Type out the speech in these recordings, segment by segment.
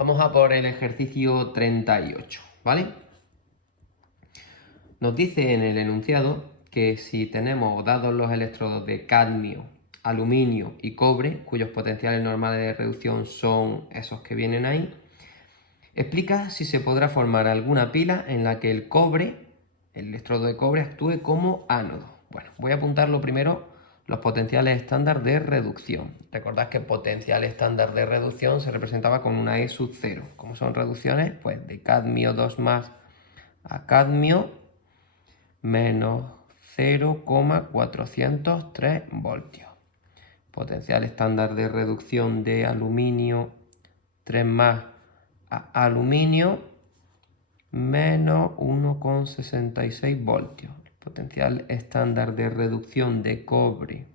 Vamos a por el ejercicio 38, ¿vale? Nos dice en el enunciado que si tenemos dados los electrodos de cadmio, aluminio y cobre, cuyos potenciales normales de reducción son esos que vienen ahí, explica si se podrá formar alguna pila en la que el cobre, el electrodo de cobre, actúe como ánodo. Bueno, voy a apuntarlo primero los potenciales estándar de reducción. Recordad que el potencial estándar de reducción se representaba con una E sub 0. ¿Cómo son reducciones? Pues de cadmio 2 más a cadmio menos 0,403 voltios. Potencial estándar de reducción de aluminio 3 más a aluminio menos 1,66 voltios. El potencial estándar de reducción de cobre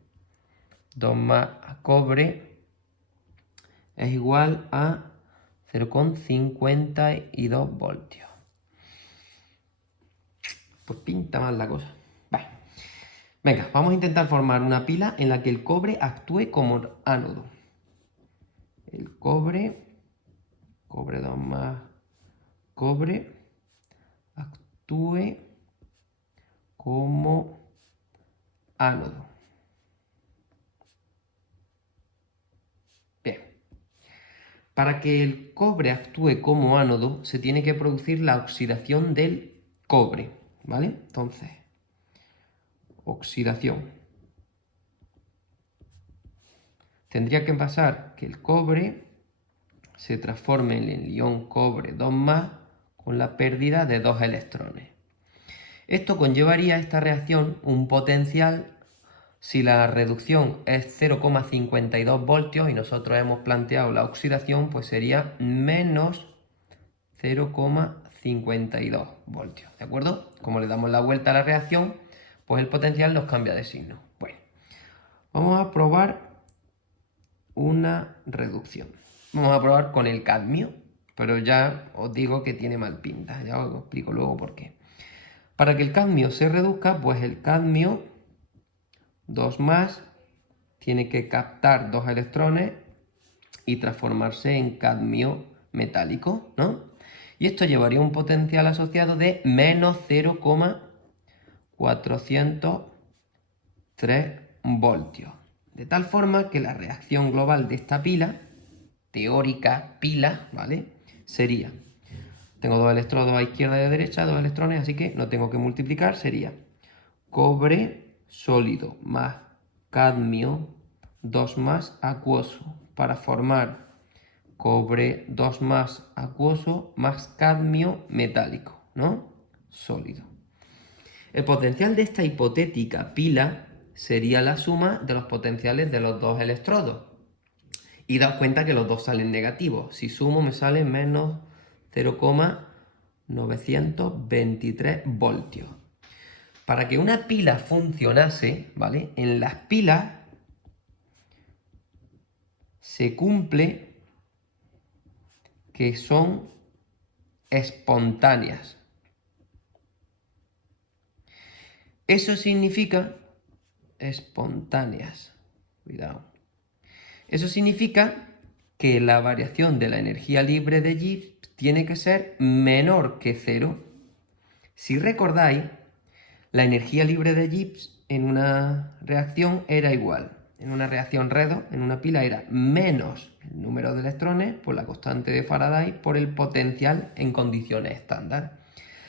2 más a cobre es igual a 0,52 voltios. Pues pinta mal la cosa. Vale. Venga, vamos a intentar formar una pila en la que el cobre actúe como ánodo. El cobre 2 más cobre, actúe como ánodo. Bien. Para que el cobre actúe como ánodo, se tiene que producir la oxidación del cobre, ¿vale? Entonces, oxidación. Tendría que pasar que el cobre se transforme en el ion cobre 2 más con la pérdida de 2 electrones. Esto conllevaría a esta reacción un potencial, si la reducción es 0,52 voltios y nosotros hemos planteado la oxidación, pues sería menos 0,52 voltios, ¿de acuerdo? Como le damos la vuelta a la reacción, pues el potencial nos cambia de signo. Bueno, vamos a probar una reducción. Vamos a probar con el cadmio, pero ya os digo que tiene mal pinta, ya os explico luego por qué. Para que el cadmio se reduzca, pues el cadmio 2 más tiene que captar 2 electrones y transformarse en cadmio metálico, ¿no? Y esto llevaría un potencial asociado de menos 0,403 voltios. De tal forma que la reacción global de esta pila, teórica pila, ¿vale? Sería, tengo 2 electrodos a izquierda y a derecha, 2 electrones, así que no tengo que multiplicar, sería cobre sólido más cadmio 2 más acuoso para formar cobre 2 más acuoso más cadmio metálico, ¿no? Sólido. El potencial de esta hipotética pila sería la suma de los potenciales de los 2 electrodos. Y daos cuenta que los dos salen negativos. Si sumo me sale menos 0,923 voltios. Para que una pila funcionase, ¿vale? En las pilas se cumple que son espontáneas. Eso significa espontáneas. Cuidado. Eso significa que la variación de la energía libre de Gibbs tiene que ser menor que 0. Si recordáis, la energía libre de Gibbs en una reacción era igual. En una reacción redox, en una pila, era menos el número de electrones por la constante de Faraday por el potencial en condiciones estándar.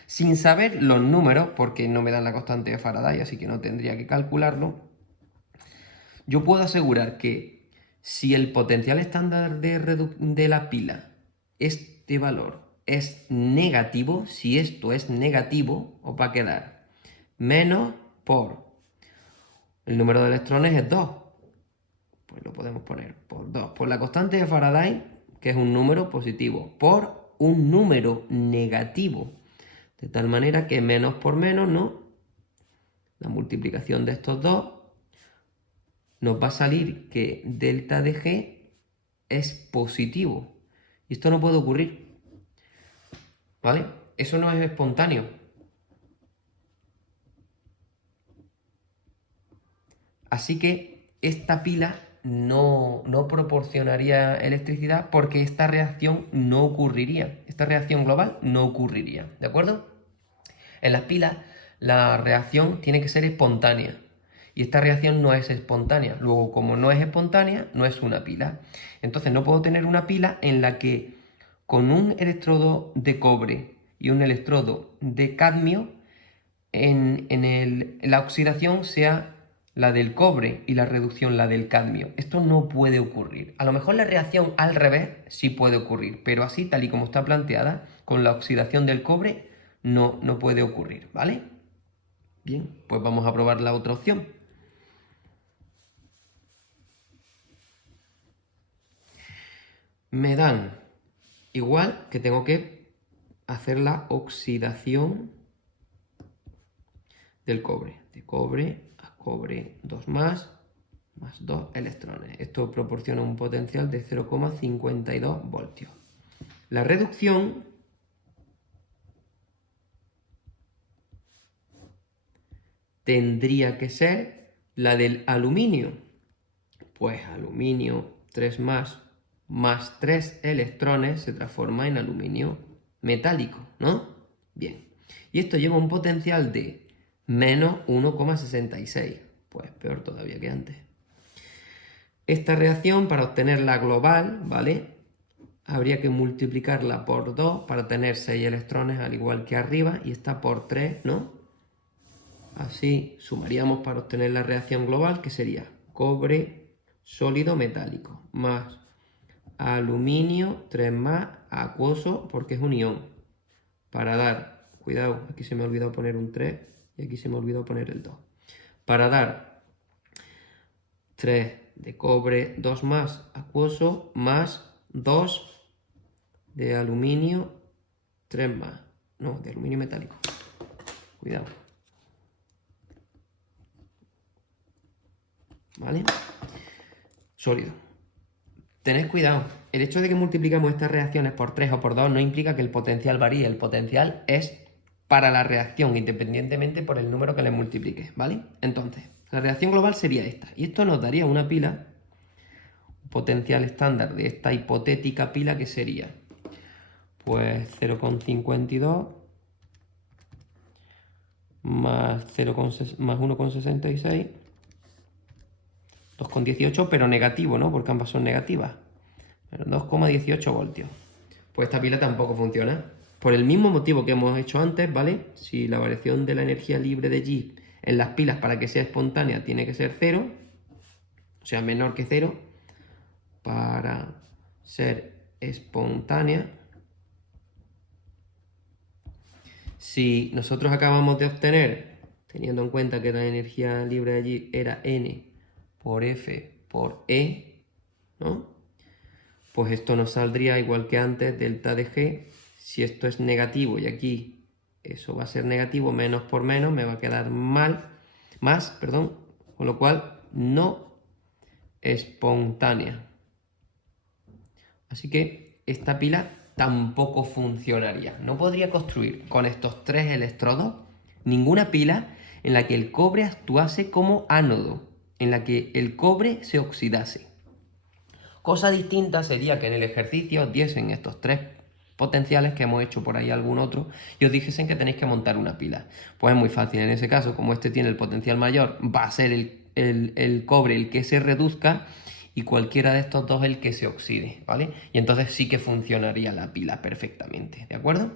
Sin saber los números, porque no me dan la constante de Faraday, así que no tendría que calcularlo, yo puedo asegurar que si el potencial estándar de la pila, este valor, es negativo, si esto es negativo, os va a quedar menos por el número de electrones es 2. Pues lo podemos poner por 2. Por la constante de Faraday, que es un número positivo, por un número negativo. De tal manera que menos por menos, ¿no? La multiplicación de estos dos nos va a salir que delta de G es positivo. Y esto no puede ocurrir, ¿vale? Eso no es espontáneo. Así que esta pila no proporcionaría electricidad porque esta reacción no ocurriría. Esta reacción global no ocurriría, ¿de acuerdo? En las pilas la reacción tiene que ser espontánea y esta reacción no es espontánea. Luego, como no es espontánea, no es una pila. Entonces no puedo tener una pila en la que con un electrodo de cobre y un electrodo de cadmio en la oxidación sea la del cobre y la reducción la del cadmio. Esto no puede ocurrir. A lo mejor la reacción al revés sí puede ocurrir, pero así, tal y como está planteada, con la oxidación del cobre, no puede ocurrir, ¿vale? Bien, pues vamos a probar la otra opción. Me dan igual que tengo que hacer la oxidación del cobre. De cobre a cobre 2 más 2 electrones. Esto proporciona un potencial de 0,52 voltios. La reducción tendría que ser la del aluminio. Pues aluminio 3 más 3 electrones se transforma en aluminio metálico, ¿no? Bien. Y esto lleva un potencial de menos 1,66. Pues peor todavía que antes. Esta reacción, para obtener la global, ¿vale? Habría que multiplicarla por 2 para tener 6 electrones, al igual que arriba, y esta por 3, ¿no? Así sumaríamos para obtener la reacción global, que sería cobre sólido metálico, más aluminio 3 más acuoso, porque es un ion, para dar, cuidado, aquí se me ha olvidado poner un 3 y aquí se me ha olvidado poner el 2, para dar 3 de cobre 2 más acuoso, más 2 de aluminio 3 más, no, de aluminio metálico, cuidado. ¿Vale? Sólido. Tened cuidado, el hecho de que multiplicamos estas reacciones por 3 o por 2 no implica que el potencial varíe, el potencial es para la reacción, independientemente por el número que le multiplique, ¿vale? Entonces, la reacción global sería esta, y esto nos daría una pila, un potencial estándar de esta hipotética pila, que sería, pues 0,52 más 1,66, 2,18, pero negativo, ¿no? Porque ambas son negativas. 2,18 voltios. Pues esta pila tampoco funciona. Por el mismo motivo que hemos hecho antes, ¿vale? Si la variación de la energía libre de G en las pilas para que sea espontánea tiene que ser 0, o sea, menor que 0, para ser espontánea. Si nosotros acabamos de obtener, teniendo en cuenta que la energía libre de G era N por F por E, ¿no? Pues esto nos saldría igual que antes, delta de G. Si esto es negativo y aquí eso va a ser negativo, menos por menos, me va a quedar más, con lo cual no espontánea. Así que esta pila tampoco funcionaría. No podría construir con estos 3 electrodos ninguna pila en la que el cobre actuase como ánodo, en la que el cobre se oxidase. Cosa distinta sería que en el ejercicio os diesen estos 3 potenciales, que hemos hecho por ahí algún otro, y os dijesen que tenéis que montar una pila. Pues es muy fácil, en ese caso, como este tiene el potencial mayor, va a ser el cobre el que se reduzca y cualquiera de estos dos el que se oxide, ¿vale? Y entonces sí que funcionaría la pila perfectamente, ¿de acuerdo?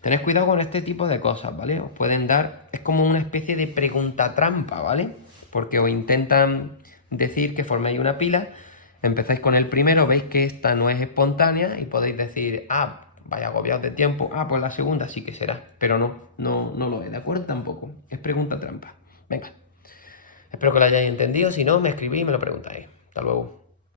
Tened cuidado con este tipo de cosas, ¿vale? Os pueden dar, es como una especie de pregunta trampa, ¿vale? Porque os intentan decir que forméis una pila, empezáis con el primero, veis que esta no es espontánea y podéis decir, vaya agobiados de tiempo, pues la segunda sí que será, pero no lo es, ¿de acuerdo? Tampoco, es pregunta trampa. Venga, espero que lo hayáis entendido, si no, me escribís y me lo preguntáis. Hasta luego.